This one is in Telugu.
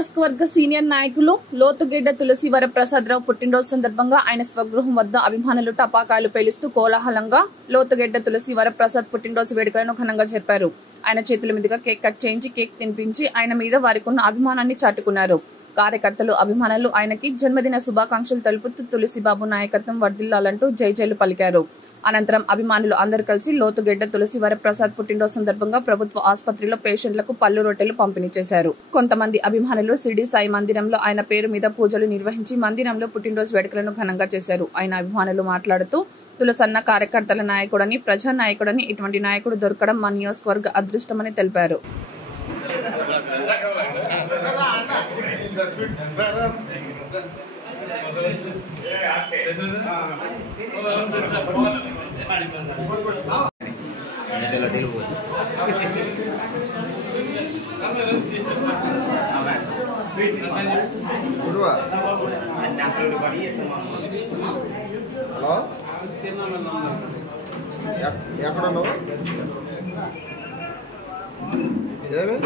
నియోజకవర్గ సీనియర్ నాయకులు లోతుగెడ్డ తులసి వరప్రసాదరావు పుట్టినరోజు సందర్భంగా ఆయన స్వగృహం వద్ద అభిమానులు టపాకాయలు పేలుస్తూ కోలాహలంగా లోతుగెడ్డ తులసి వరప్రసాద్ పుట్టినరోజు వేడుకలను ఘనంగా జరిపారు. ఆయన చేతుల మీదుగా కేక్ కట్ చేయించి కేక్ తినిపించి ఆయన మీద వారికున్న అభిమానాన్ని చాటుకున్నారు. కార్యకర్తలు అభిమానులు ఆయనకి జన్మదిన శుభాకాంక్షలు తెలుపుతూ తులసిబాబు నాయకత్వం వర్ధిల్లాలంటూ జైజైలు పలికారు. అనంతరం అభిమానులు అందరూ కలిసి లోతుగెడ్డ తులసి వరప్రసాద్ పుట్టినరోజు సందర్భంగా ప్రభుత్వ ఆసుపత్రిలో పేషెంట్లకు పళ్ళు రొట్టెలు పంపిణీ చేశారు. కొంతమంది అభిమానులు సిడి సాయి మందిరంలో ఆయన పేరు మీద పూజలు నిర్వహించి మందిరంలో పుట్టినరోజు వేడుకలను ఘనంగా చేశారు. ఆయన అభిమానులు మాట్లాడుతూ తులసన్న కార్యకర్తల నాయకుడని, ప్రజా నాయకుడని, ఇటువంటి నాయకుడు దొరకడం మా నియోజకవర్గ అదృష్టమని తెలిపారు. హలో, ఎక్కడ ఉన్నావు? ఏమి